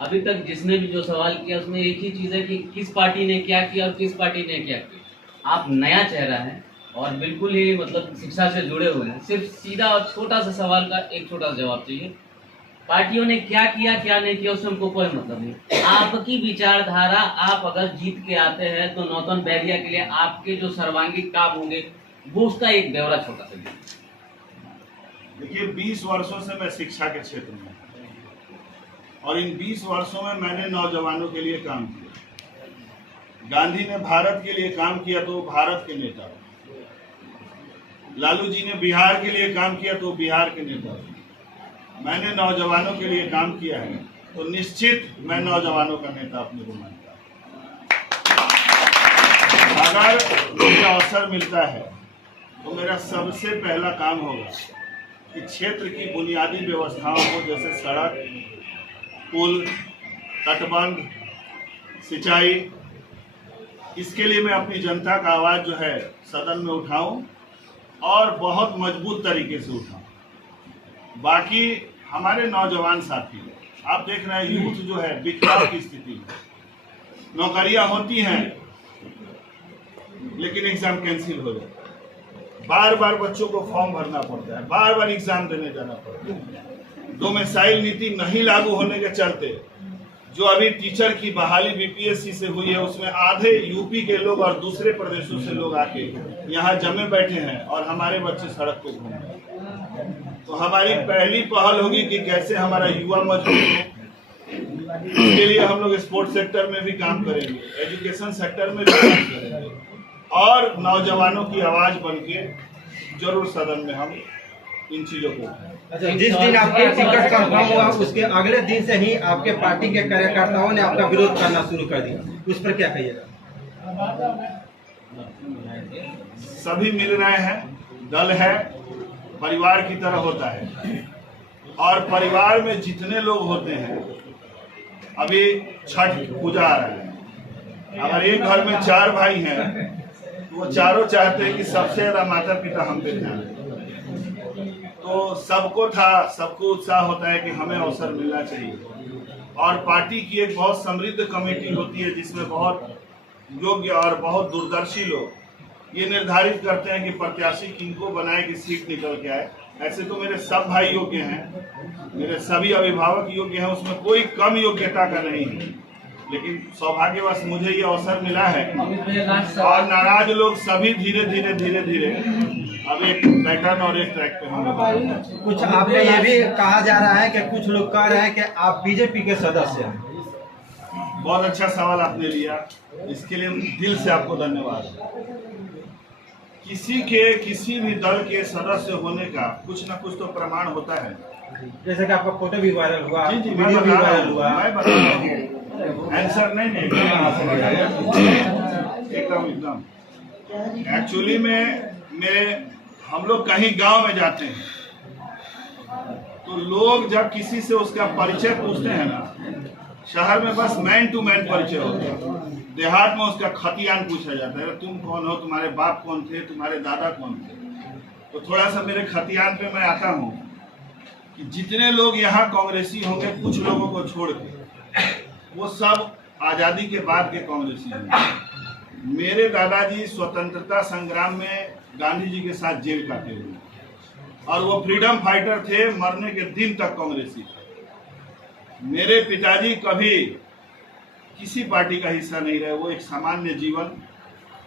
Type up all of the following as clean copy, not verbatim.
अभी तक जिसने भी जो सवाल किया उसमें एक ही चीज़ है कि किस पार्टी ने क्या किया और किस पार्टी ने क्या किया। आप नया चेहरा है और बिल्कुल ही मतलब शिक्षा से जुड़े हुए हैं। सिर्फ सीधा और छोटा सा सवाल का एक छोटा सा जवाब चाहिए। पार्टियों ने क्या किया क्या नहीं किया उससे हमको कोई मतलब नहीं। आपकी विचारधारा, आप अगर जीत के आते हैं तो नौतन बैरिया के लिए आपके जो सर्वांगीण काम होंगे वो उसका एक ब्यौरा छोटा सा दीजिए। देखिए 20 वर्षों से मैं शिक्षा के क्षेत्र में और इन 20 वर्षों में मैंने नौजवानों के लिए काम किया। गांधी ने भारत के लिए काम किया तो भारत के नेता, लालू जी ने बिहार के लिए काम किया तो बिहार के नेता, मैंने नौजवानों के लिए काम किया है तो निश्चित मैं नौजवानों का नेता अपने को मानता हूं। अगर मुझे अवसर मिलता है तो मेरा सबसे पहला काम होगा कि क्षेत्र की बुनियादी व्यवस्थाओं को, जैसे सड़क, पुल, तटबंध, सिंचाई, इसके लिए मैं अपनी जनता का आवाज जो है सदन में उठाऊं और बहुत मजबूत तरीके से उठाऊं। बाकी हमारे नौजवान साथी, आप देख रहे हैं यूथ जो है बिखराव की स्थिति में, नौकरियां होती हैं लेकिन एग्जाम कैंसिल हो जाता है, बार बार बच्चों को फॉर्म भरना पड़ता है, बार बार एग्जाम देने जाना पड़ता है। डोमिसाइल नीति नहीं लागू होने के चलते जो अभी टीचर की बहाली बीपीएससी से हुई है उसमें आधे यूपी के लोग और दूसरे प्रदेशों से लोग आके यहाँ जमे बैठे हैं और हमारे बच्चे सड़क पे घूम रहे हैं। तो हमारी पहली पहल होगी कि कैसे हमारा युवा मजबूत हो। इसके लिए हम लोग स्पोर्ट्स सेक्टर में भी काम करेंगे, एजुकेशन सेक्टर में भी काम करेंगे और नौजवानों की आवाज बनके जरूर सदन में हम इन चीजों को। अच्छा, जिस दिन आपका टिकट कंफर्म हुआ उसके अगले दिन से ही आपके पार्टी के कार्यकर्ताओं ने आपका विरोध करना शुरू कर दिया, उस पर क्या कहिएगा? सभी मिल रहे हैं, दल है, परिवार की तरह होता है और परिवार में जितने लोग होते हैं, अभी छठ पूजा आ रहा है, अगर एक घर में 4 भाई हैं तो वो चारों चाहते हैं कि सबसे ज्यादा माता पिता हम पे ध्यान दें। तो सबको उत्साह होता है कि हमें अवसर मिलना चाहिए और पार्टी की एक बहुत समृद्ध कमेटी होती है जिसमें बहुत योग्य और बहुत दूरदर्शी लोग ये निर्धारित करते हैं कि प्रत्याशी किनको बनाए कि सीट निकल के आए। ऐसे तो मेरे सब भाई योग्य हैं, मेरे सभी अभिभावक योग्य हैं, उसमें कोई कम योग्यता का नहीं है, लेकिन सौभाग्यवश मुझे ये अवसर मिला है और नाराज लोग सभी धीरे धीरे अब एक पैटर्न और एक ट्रैक पे हम लोग। कुछ आपने ये भी कहा जा रहा है कि कुछ लोग कह रहे हैं कि आप बीजेपी के सदस्य हैं। बहुत अच्छा सवाल आपने लिया, इसके लिए दिल से आपको धन्यवाद। किसी भी दल के सदस्य होने का कुछ ना कुछ तो प्रमाण होता है। जैसे कि आपका फोटो भी वायरल हुआ, जी वीडियो भी वायरल हुआ। मैं बता रहा हूँ आंसर नहीं एकदम एक्चुअली में हम लोग कहीं गांव में जाते हैं तो लोग जब किसी से उसका परिचय पूछते हैं ना, शहर में बस मैन टू मैन परिचय होता है, देहात में उसका खतियान पूछा जाता है, तुम कौन हो, तुम्हारे बाप कौन थे, तुम्हारे दादा कौन थे। तो थोड़ा सा मेरे खतियान पे मैं आता हूँ कि जितने लोग यहाँ कांग्रेसी होंगे, कुछ लोगों को छोड़ के वो सब आज़ादी के बाद के कांग्रेसी हैं। मेरे दादाजी स्वतंत्रता संग्राम में गांधी जी के साथ जेल काटे हुए और वो फ्रीडम फाइटर थे, मरने के दिन तक कांग्रेसी थे। मेरे पिताजी कभी किसी पार्टी का हिस्सा नहीं रहे, वो एक सामान्य जीवन,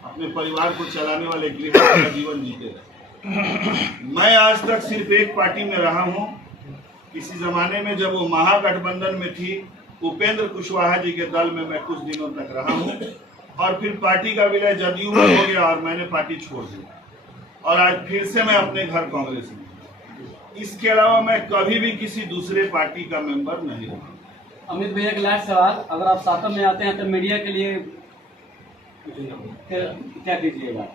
अपने परिवार को चलाने वाले गृहस्थ का जीवन जीते रहे। मैं आज तक सिर्फ एक पार्टी में रहा हूँ। किसी जमाने में जब वो महागठबंधन में थी, उपेंद्र कुशवाहा जी के दल में मैं कुछ दिनों तक रहा हूँ और फिर पार्टी का विलय जदयू में हो गया और मैंने पार्टी छोड़ दी और आज फिर से मैं अपने घर कांग्रेस में। इसके अलावा मैं कभी भी किसी दूसरे पार्टी का मेंबर नहीं रहा। अमित भैया के लास्ट सवाल, अगर आप सातों में आते हैं तो मीडिया के लिए क्या कीजिएगा?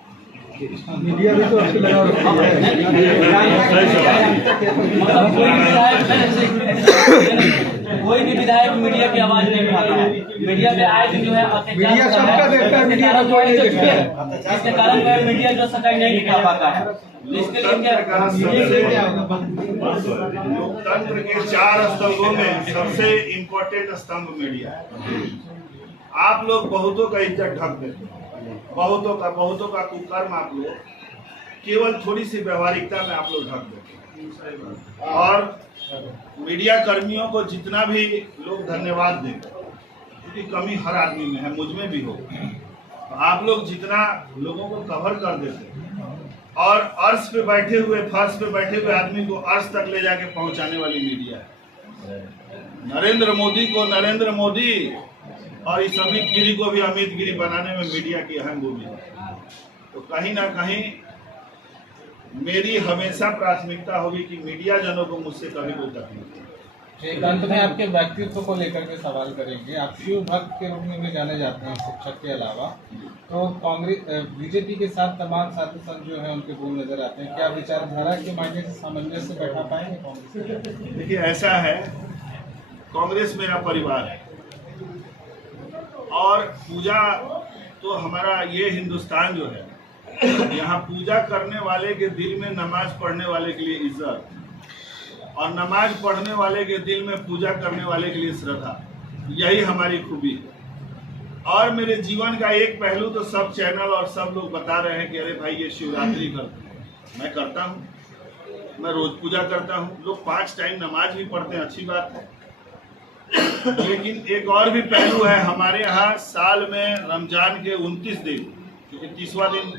मीडिया भी तो आपसे लगा कोई भी विधायक मीडिया की आवाज नहीं उठाता है। मीडिया पे आए दिन जो है मीडिया सबका देखता है, मीडिया का कोई नहीं देखता है। इसके कारण जो है मीडिया जो सच्चाई नहीं दिखा पाता है। तो इसके लिए लोकतंत्र के 4 स्तंभों में सबसे इम्पोर्टेंट स्तंभ मीडिया है। आप लोग बहुतों का इज्जत ढक देते हैं, बहुतों का कुकर्म आप लोग केवल थोड़ी सी व्यवहारिकता में आप लोग ढक देते हैं। और मीडिया कर्मियों को जितना भी लोग धन्यवाद दें, क्योंकि कमी हर आदमी में है, मुझ में भी हो, तो आप लोग जितना लोगों को कवर कर देते हैं और अर्श पे बैठे हुए, फर्श पे बैठे हुए आदमी को अर्श तक ले जाके पहुंचाने वाली मीडिया है। नरेंद्र मोदी को नरेंद्र मोदी और इस अमित गिरी को भी अमित गिरी बनाने में मीडिया की अहम भूमिका है। तो कहीं ना कहीं मेरी हमेशा प्राथमिकता होगी कि मीडिया जनों को मुझसे कभी कोई तकलीफ नहीं। एक अंत में आपके व्यक्तित्व को लेकर के सवाल करेंगे। आप शिव भक्त के रूप में भी जाने जाते हैं शिक्षक के अलावा, तो कांग्रेस बीजेपी के साथ तमाम साथी संघ जो है उनके बोल नजर आते हैं। क्या विचारधारा के मायने से सामंजस्य बैठा पाएंगे कांग्रेस? देखिए, ऐसा है, कांग्रेस मेरा परिवार है और पूजा तो हमारा ये हिंदुस्तान जो है, यहाँ पूजा करने वाले के दिल में नमाज पढ़ने वाले के लिए इज्जत और नमाज पढ़ने वाले के दिल में पूजा करने वाले के लिए श्रद्धा, यही हमारी खूबी है। और मेरे जीवन का एक पहलू तो सब चैनल और सब लोग बता रहे हैं कि अरे भाई ये शिवरात्रि करते हैं, मैं करता हूँ, मैं रोज पूजा करता हूँ। लोग 5 टाइम नमाज भी पढ़ते हैं, अच्छी बात है। लेकिन एक और भी पहलू है, हमारे यहाँ साल में रमजान के 29 दिन, क्योंकि 30वां दिन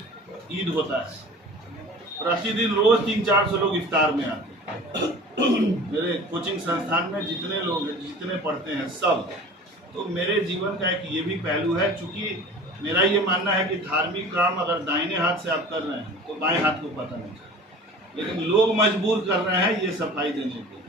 ईद होता है, प्रतिदिन रोज 300-400 लोग इफ्तार में आते हैं। मेरे कोचिंग संस्थान में जितने लोग हैं, जितने पढ़ते हैं सब, तो मेरे जीवन का एक ये भी पहलू है। चूंकि मेरा ये मानना है कि धार्मिक काम अगर दाहिने हाथ से आप कर रहे हैं तो बाएं हाथ को पता नहीं चलता, लेकिन लोग मजबूर कर रहे हैं ये सफाई देने के लिए।